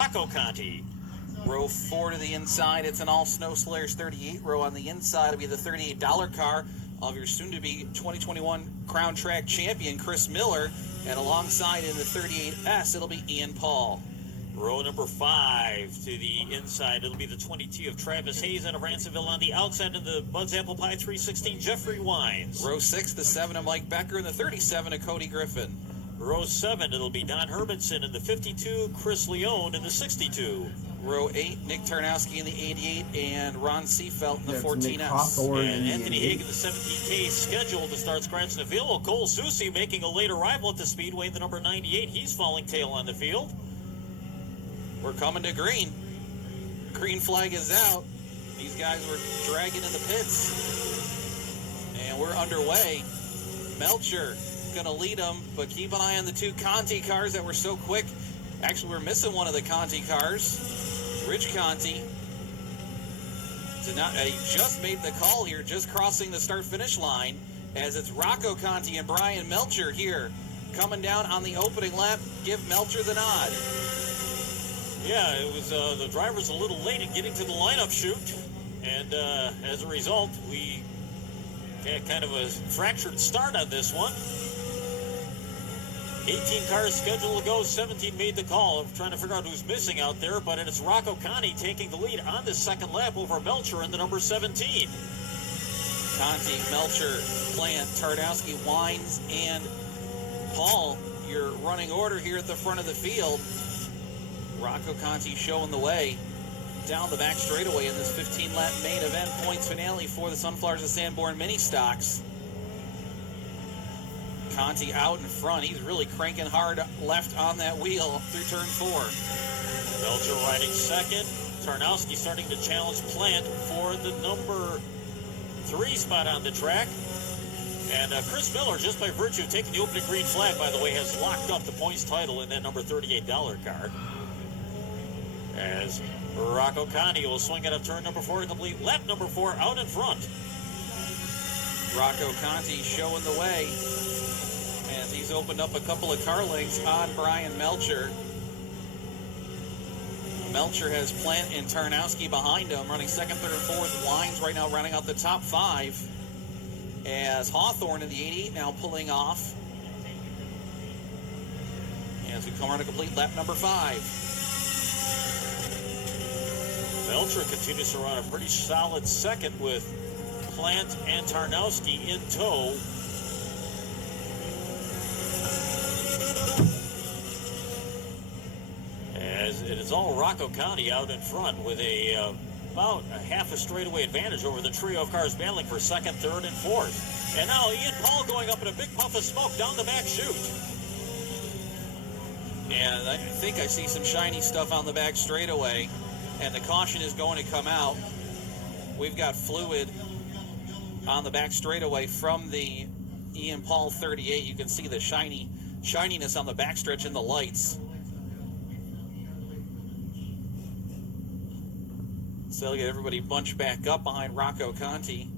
Rocco Conti. Row 4 to the inside, it's an all Snow Slayers 38. Row on the inside will be the $38 car of your soon-to-be 2021 Crown Track champion, Chris Miller. And alongside in the 38S, it'll be Ian Paul. Row number 5 to the inside, it'll be the 22 of Travis Hayes out of Ransomville. On the outside of the Bud's Apple Pie 316, Jeffrey Wines. Row 6, the 7 of Mike Becker, and the 37 of Cody Griffin. Row 7, it'll be Don Hermanson in the 52, Chris Leone in the 62. Row 8, Nick Tarnowski in the 88, and Ron Seafelt in the 14S. And Anthony Haig in the 17K scheduled to start scratching the field. Well, Cole Susi making a late arrival at the Speedway, the number 98. He's falling tail on the field. We're coming to green. Green flag is out. These guys were dragging in the pits. And we're underway. Melcher going to lead them, but keep an eye on the two Conti cars that were so quick. Actually, we're missing one of the Conti cars. Rich Conti. He just made the call here, just crossing the start-finish line, as it's Rocco Conti and Brian Melcher here coming down on the opening lap. Give Melcher the nod. Yeah, it was the driver's a little late in getting to the lineup chute, and as a result, we had kind of a fractured start on this one. 18 cars scheduled to go, 17 made the call. I'm trying to figure out who's missing out there, but it's Rocco Conti taking the lead on the second lap over Melcher in the number 17. Conti, Melcher, Plant, Tarnowski, Wines, and Paul, your running order here at the front of the field. Rocco Conti showing the way down the back straightaway in this 15-lap main event points finale for the Sunflowers of Sanborn mini stocks. Conti out in front. He's really cranking hard left on that wheel through turn 4. Melcher riding second. Tarnowski starting to challenge Plant for the number 3 spot on the track. And Chris Miller, just by virtue of taking the opening green flag, by the way, has locked up the points title in that number $38 car. As Rocco Conti will swing it up turn number 4 to complete lap number 4 out in front. Rocco Conti showing the way as he's opened up a couple of car lengths on Brian Melcher. Melcher has Plant and Tarnowski behind him, running second, third, and fourth. Wines right now running out the top 5. As Hawthorne in the 88 now pulling off. As we come around to complete lap number 5. Melcher continues to run a pretty solid second with Plant and Tarnowski in tow. As it is all Rocco Conti out in front with about a half a straightaway advantage over the trio of cars battling for second, third, and fourth. And now Ian Paul going up in a big puff of smoke down the back chute. And I think I see some shiny stuff on the back straightaway. And the caution is going to come out. We've got fluid on the back straightaway from the Ian Paul 38. You can see the shininess on the backstretch in the lights. So they'll get everybody bunched back up behind Rocco Conti.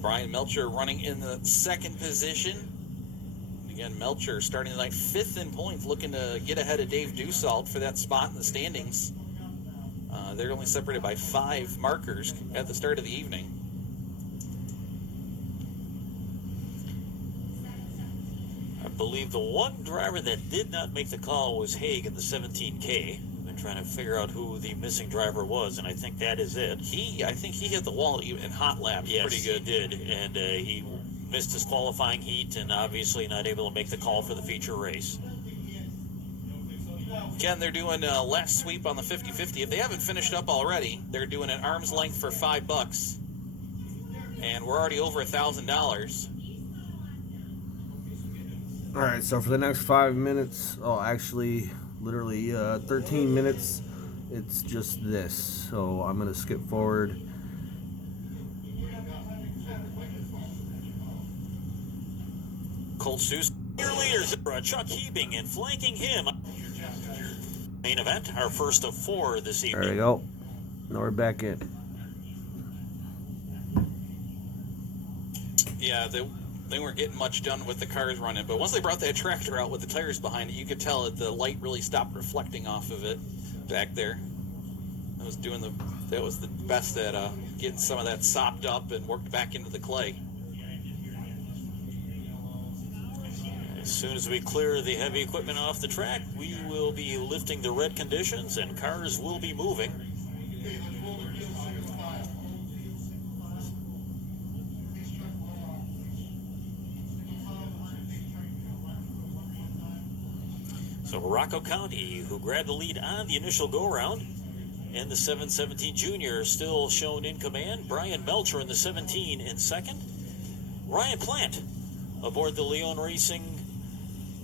Brian Melcher running in the second position. Again, Melcher starting the night 5th in points, looking to get ahead of Dave Dussault for that spot in the standings. They're only separated by 5 markers at the start of the evening. I believe the one driver that did not make the call was Haig in the 17K. I've been trying to figure out who the missing driver was, and I think that is it. I think he hit the wall in hot laps. Yes, pretty good. He did, and he missed his qualifying heat and obviously not able to make the call for the feature race. Ken, they're doing a last sweep on the 50-50. If they haven't finished up already, they're doing an arm's length for $5. And we're already over $1,000. All right, so for the next 5 minutes, actually, literally 13 minutes, it's just this. So I'm going to skip forward. Cole Seuss, your leaders, Chuck Hebing, and flanking him. Main event, our first of 4 this evening. There we go. Now we're back in. Yeah, they weren't getting much done with the cars running, but once they brought that tractor out with the tires behind it, you could tell that the light really stopped reflecting off of it back there. That was the best at getting some of that sopped up and worked back into the clay. As soon as we clear the heavy equipment off the track, we will be lifting the red conditions and cars will be moving. So Rocco County, who grabbed the lead on the initial go-around, and the 717 Junior still shown in command. Brian Melcher in the 17 in second. Ryan Plant aboard the Leon Racing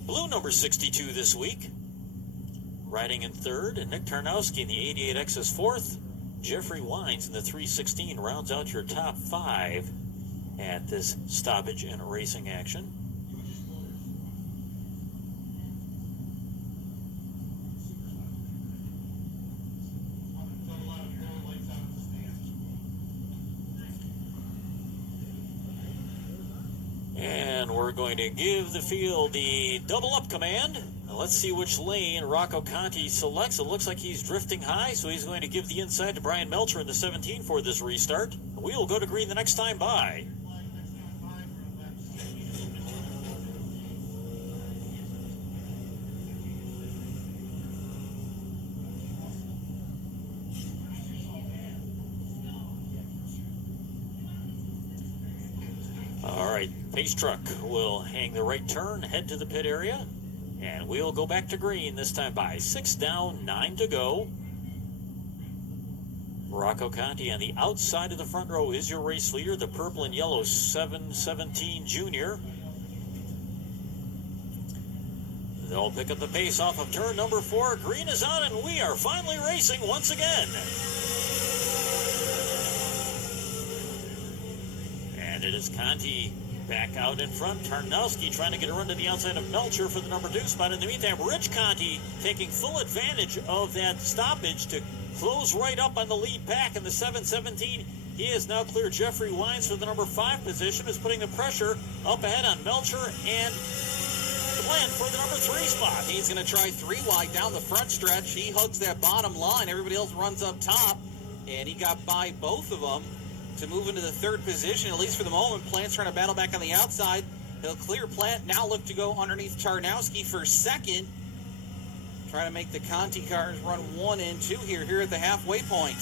blue number 62 this week, riding in third. And Nick Tarnowski in the 88X is fourth. Jeffrey Wines in the 316 rounds out your top five at this stoppage and racing action. And we're going to give the field the double up command. Now let's see which lane Rocco Conti selects. It looks like he's drifting high, so he's going to give the inside to Brian Melcher in the 17 for this restart. We will go to green the next time by. All right, pace truck will hang the right turn, head to the pit area, and we'll go back to green this time by. 6 down, 9 to go. Rocco Conti on the outside of the front row is your race leader, the purple and yellow 717 Junior. They'll pick up the pace off of turn number 4. Green is on, and we are finally racing once again. And it is Conti back out in front. Tarnowski trying to get a run to the outside of Melcher for the number 2 spot. In the meantime, Rich Conti taking full advantage of that stoppage to close right up on the lead pack in the 717. He has now cleared Jeffrey Wines for the number 5 position, is putting the pressure up ahead on Melcher and Plant for the number 3 spot. He's going to try 3 wide down the front stretch. He hugs that bottom line. Everybody else runs up top, and he got by both of them to move into the 3rd position, at least for the moment. Plant's trying to battle back on the outside. He'll clear Plant. Now look to go underneath Tarnowski for 2nd. Trying to make the Conti cars run 1 and 2 here at the halfway point.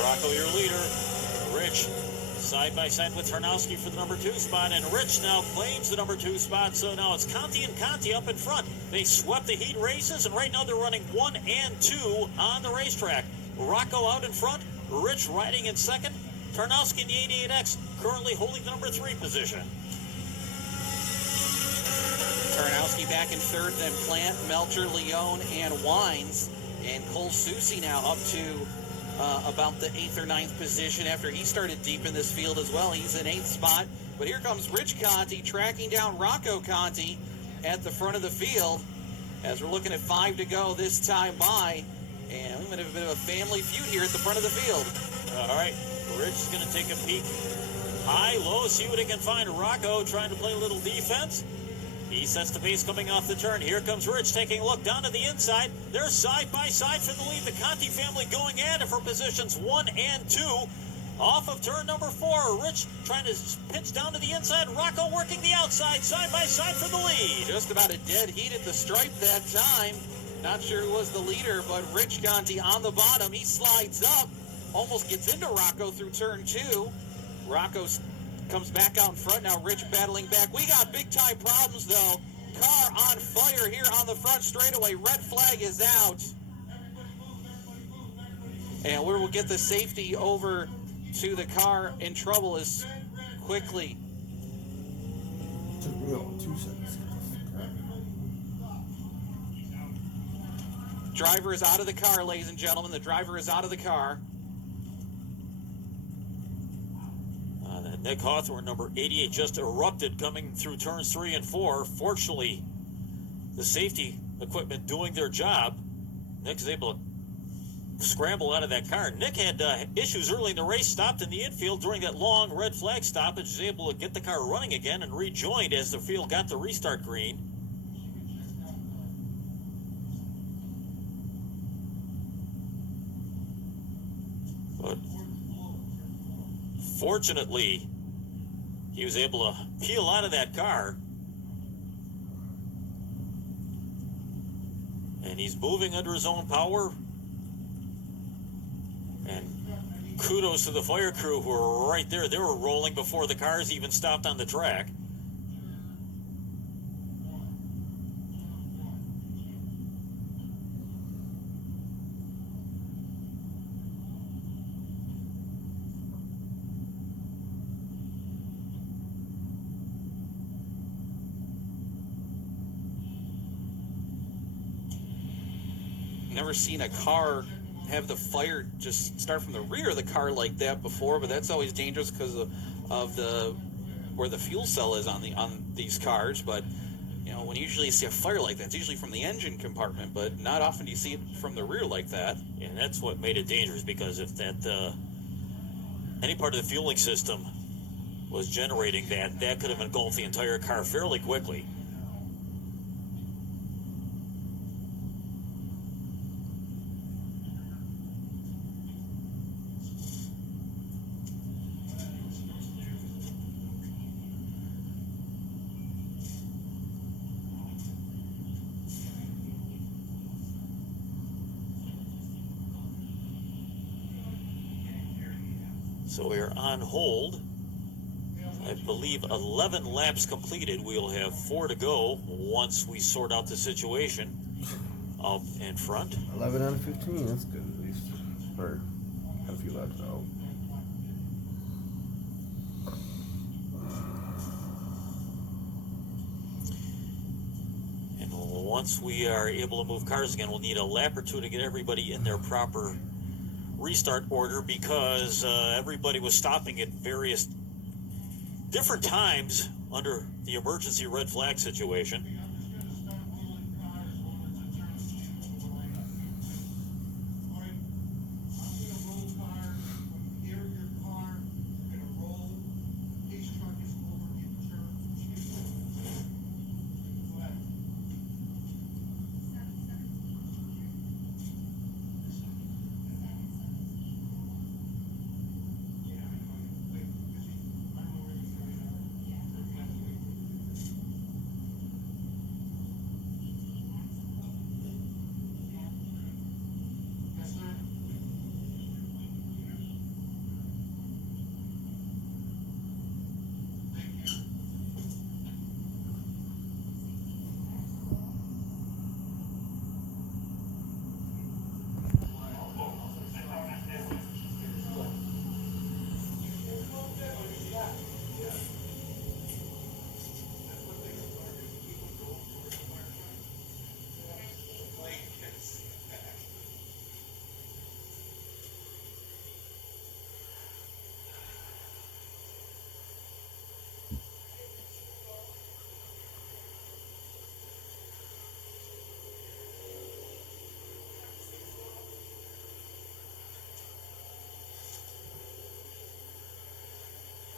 Rocco, your leader. Rich side by side with Tarnowski for the number 2 spot, and Rich now claims the number 2 spot. So now it's Conti and Conti up in front. They swept the heat races, and right now they're running 1 and 2 on the racetrack. Rocco out in front. Rich riding in 2nd. Tarnowski in the 88X currently holding the number 3 position. Tarnowski back in 3rd, then Plant, Melcher, Leone, and Wines. And Cole Soucy now up to about the 8th or 9th position after he started deep in this field as well. He's in 8th spot. But here comes Rich Conti tracking down Rocco Conti at the front of the field as we're looking at 5 to go this time by. And we might have a bit of a family feud here at the front of the field. All right, Rich is going to take a peek high, low, see what he can find. Rocco trying to play a little defense. He sets the pace coming off the turn. Here comes Rich taking a look down to the inside. They're side by side for the lead. The Conti family going at it for positions 1 and 2. Off of turn number 4, Rich trying to pitch down to the inside. Rocco working the outside, side by side for the lead. Just about a dead heat at the stripe that time. Not sure who was the leader, but Rich Conti on the bottom. He slides up, almost gets into Rocco through turn 2. Rocco comes back out in front. Now Rich battling back. We got big-time problems, though. Car on fire here on the front straightaway. Red flag is out. And we will get the safety over to the car in trouble as quickly. Took me all 2 seconds. Driver is out of the car, ladies and gentlemen. The driver is out of the car. That Nick Hawthorne, number 88, just erupted coming through turns 3 and 4. Fortunately, the safety equipment doing their job. Nick is able to scramble out of that car. Nick had issues early in the race, stopped in the infield during that long red flag stoppage, was able to get the car running again and rejoined as the field got the restart green. But fortunately, he was able to peel out of that car. And he's moving under his own power. And kudos to the fire crew who were right there. They were rolling before the cars even stopped on the track. Never seen a car have the fire just start from the rear of the car like that before, but that's always dangerous because of the where the fuel cell is on these cars. But you know, when you usually see a fire like that, it's usually from the engine compartment, but not often do you see it from the rear like that. And that's what made it dangerous, because if that any part of the fueling system was generating that could have engulfed the entire car fairly quickly. So we are on hold. I believe 11 laps completed. We'll have 4 to go once we sort out the situation up in front. 11 out of 15, that's good at least. Or a few laps out. And once we are able to move cars again, we'll need a lap or two to get everybody in their proper restart order, because everybody was stopping at various different times under the emergency red flag situation.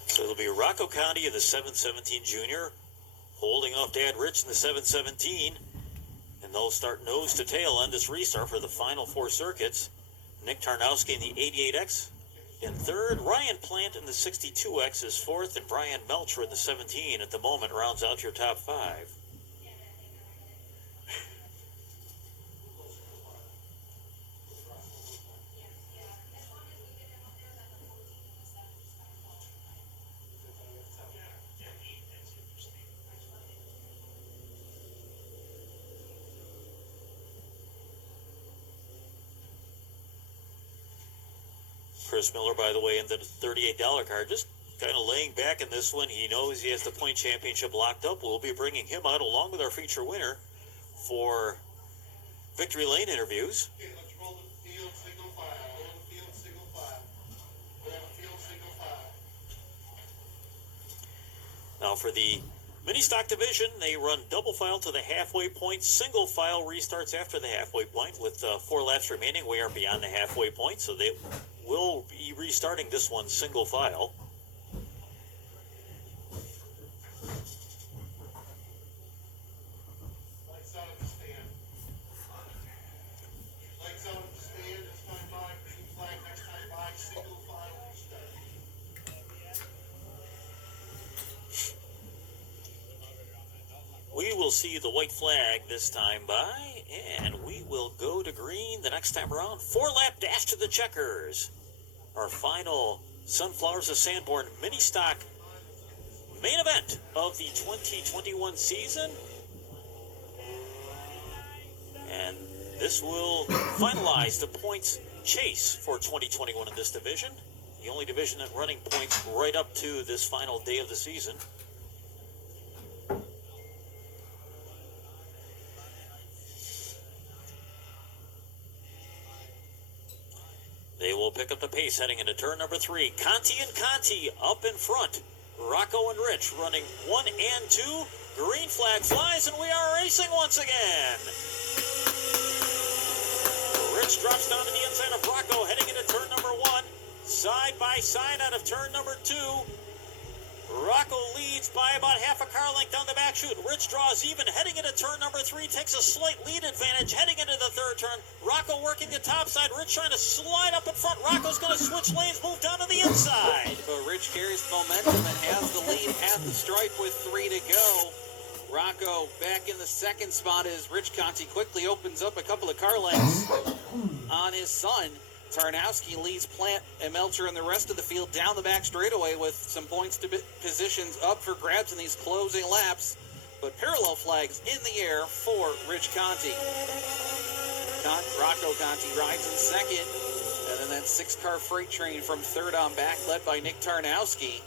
So it'll be Rocco County in the 717 Junior, holding off Dad Rich in the 717, and they'll start nose to tail on this restart for the final 4 circuits. Nick Tarnowski in the 88X in third, Ryan Plant in the 62X is fourth, and Brian Melcher in the 17 at the moment rounds out your top 5. Chris Miller, by the way, in the $38 card, just kind of laying back in this one. He knows he has the point championship locked up. We'll be bringing him out along with our feature winner for Victory Lane interviews. Okay, let's roll the field single file. Roll the field single file. We have a field single file. Now for the Mini stock division, they run double file to the halfway point. Single file restarts after the halfway point with 4 laps remaining. We are beyond the halfway point, so they will be restarting this one single file. Lights out at the stand. Lights out at the stand. This time by. Green flag next time by. Single file restart. We will see the white flag this time by, and we will go to green the next time around. 4-lap dash to the checkers. Our final Sunflowers of Sanborn mini stock main event of the 2021 season. And this will finalize the points chase for 2021 in this division. The only division that running points right up to this final day of the season. They will pick up the pace heading into turn number 3. Conti and Conti up in front. Rocco and Rich running 1 and 2. Green flag flies, and we are racing once again. Rich drops down to the inside of Rocco heading into turn number 1. Side by side out of turn number 2. Rocco leads by about half a car length down the back chute. Rich draws even heading into turn number 3. Takes a slight lead advantage heading into the third turn. Rocco working the top side. Rich trying to slide up in front. Rocco's going to switch lanes, move down to the inside. But Rich carries momentum and has the lead at the stripe with 3 to go. Rocco back in the second spot as Rich Conti quickly opens up a couple of car lengths on his son. Tarnowski leads Plant and Melcher and the rest of the field down the back straightaway with some points to positions up for grabs in these closing laps. But parallel flags in the air for Rich Conti. Rocco Conti rides in second. And then that 6-car freight train from third on back led by Nick Tarnowski.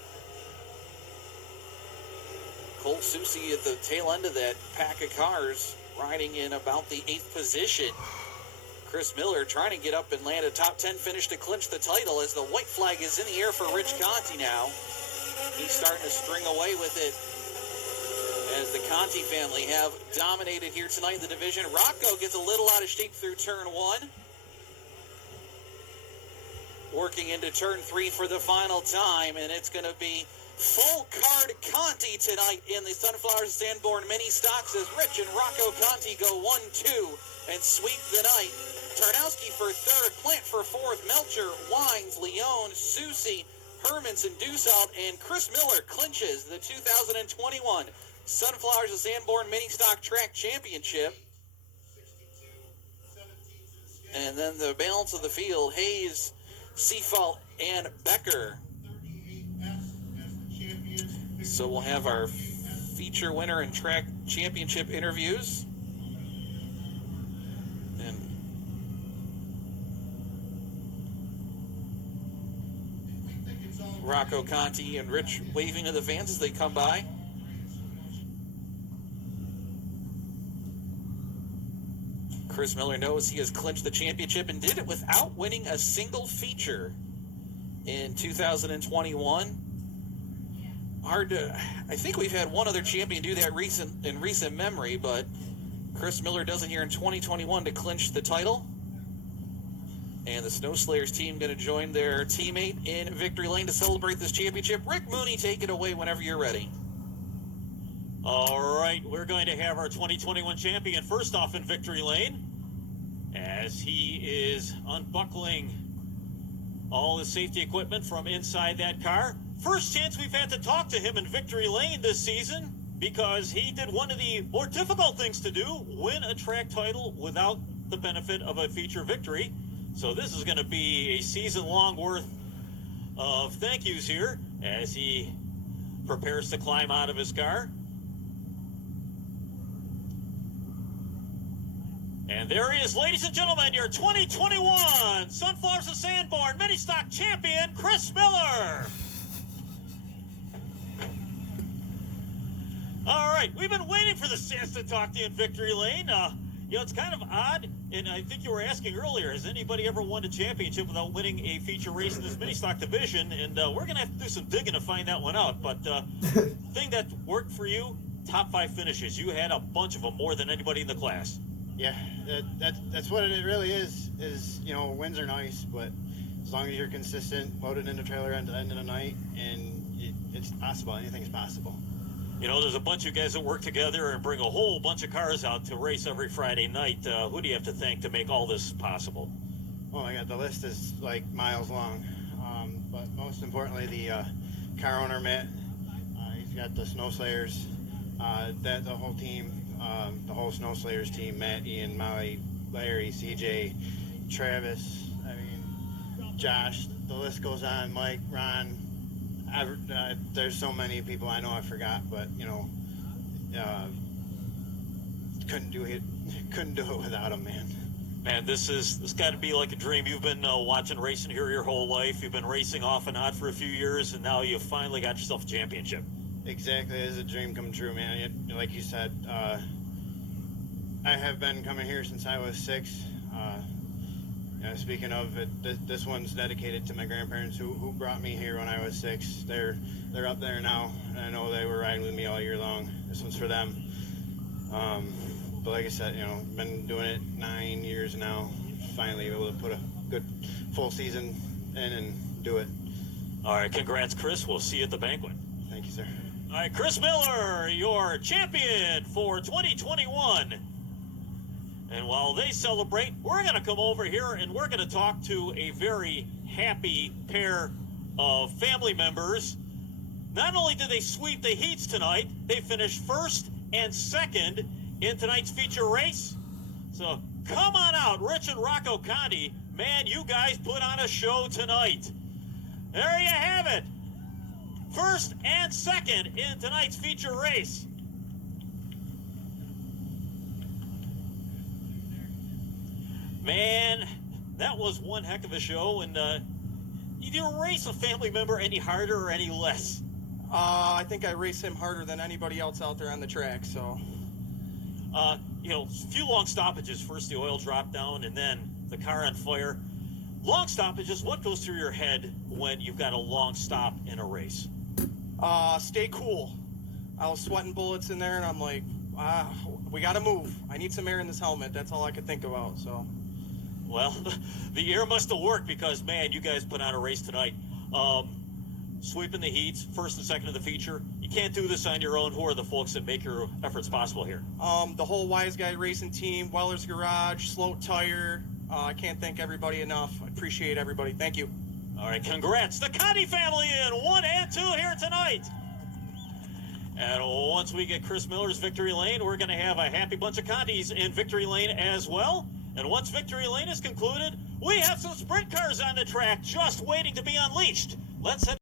Cole Susi at the tail end of that pack of cars riding in about the 8th position. Chris Miller trying to get up and land a top 10 finish to clinch the title as the white flag is in the air for Rich Conti now. He's starting to string away with it as the Conti family have dominated here tonight in the division. Rocco gets a little out of shape through turn 1. Working into turn 3 for the final time, and it's going to be full card Conti tonight in the Sunflowers Sanborn mini stocks as Rich and Rocco Conti go 1-2 and sweep the night. Tarnowski for third, Plant for fourth, Melcher, Wines, Leone, Susi, Hermans, and Dussault, and Chris Miller clinches the 2021 Sunflowers of Sanborn Mini Stock Track Championship. And then the balance of the field, Hayes, Seafault, and Becker. So we'll have our feature winner and track championship interviews. And Rocco Conti and Rich waving to the fans as they come by. Chris Miller knows he has clinched the championship and did it without winning a single feature in 2021. I think we've had one other champion do that in recent memory, but Chris Miller does it here in 2021 to clinch the title. And the Snow Slayers team going to join their teammate in victory lane to celebrate this championship. Rick Mooney, take it away whenever you're ready. All right, we're going to have our 2021 champion first off in victory lane as he is unbuckling all his safety equipment from inside that car. First chance we've had to talk to him in victory lane this season because he did one of the more difficult things to do, win a track title without the benefit of a feature victory. So this is going to be a season-long worth of thank yous here as he prepares to climb out of his car. And there he is, ladies and gentlemen, your 2021 Sunflowers of Sanborn Mini Stock Champion, Chris Miller. All right, we've been waiting for this chance to talk to you in victory lane. It's kind of odd, and I think you were asking earlier, has anybody ever won a championship without winning a feature race in this mini stock division? And we're going to have to do some digging to find that one out. But the thing that worked for you top 5 finishes. You had a bunch of them, more than anybody in the class. Yeah, that's what it really is, you know, wins are nice, but as long as you're consistent, loaded in the trailer at the end of the night, and it's possible. Anything's possible. You know, there's a bunch of guys that work together and bring a whole bunch of cars out to race every Friday night. Who do you have to thank to make all this possible? Oh my God, the list is like miles long. But most importantly, the car owner, Matt. He's got the Snow Slayers, the whole team, the whole Snow Slayers team, Matt, Ian, Molly, Larry, CJ, Travis, I mean, Josh, the list goes on, Mike, Ron. There's so many people I know I forgot, but, you know, couldn't do it without them, man. Man, this got to be like a dream. You've been watching racing here your whole life. You've been racing off and on for a few years, and now you finally got yourself a championship. Exactly, it's a dream come true, man. Like you said, I have been coming here since I was 6. You know, speaking of it, this one's dedicated to my grandparents who brought me here when I was 6. They're up there now, and I know they were riding with me all year long. This one's for them. But like I said, you know, been doing it 9 years now. Finally able to put a good full season in and do it. All right, congrats, Chris. We'll see you at the banquet. Thank you, sir. All right, Chris Miller, your champion for 2021. And while they celebrate, we're going to come over here and we're going to talk to a very happy pair of family members. Not only did they sweep the heats tonight, they finished 1st and 2nd in tonight's feature race. So come on out, Rich and Rocco Conti. Man, you guys put on a show tonight. There you have it. 1st and 2nd in tonight's feature race. Man, that was one heck of a show. And you didn't race a family member any harder or any less? I think I race him harder than anybody else out there on the track, so. You know, a few long stoppages. First the oil drop down and then the car on fire. Long stoppages, what goes through your head when you've got a long stop in a race? Stay cool. I was sweating bullets in there, and I'm like, we got to move. I need some air in this helmet. That's all I could think about, so. Well, the air must have worked because, man, you guys put on a race tonight. Sweeping the heats, 1st and 2nd of the feature. You can't do this on your own. Who are the folks that make your efforts possible here? The whole Wise Guy Racing team, Weller's Garage, Sloat Tire. I can't thank everybody enough. I appreciate everybody. Thank you. All right, congrats. The Conti family in 1 and 2 here tonight. And once we get Chris Miller's Victory Lane, we're going to have a happy bunch of Contis in Victory Lane as well. And once Victory Lane is concluded, we have some sprint cars on the track just waiting to be unleashed. Let's head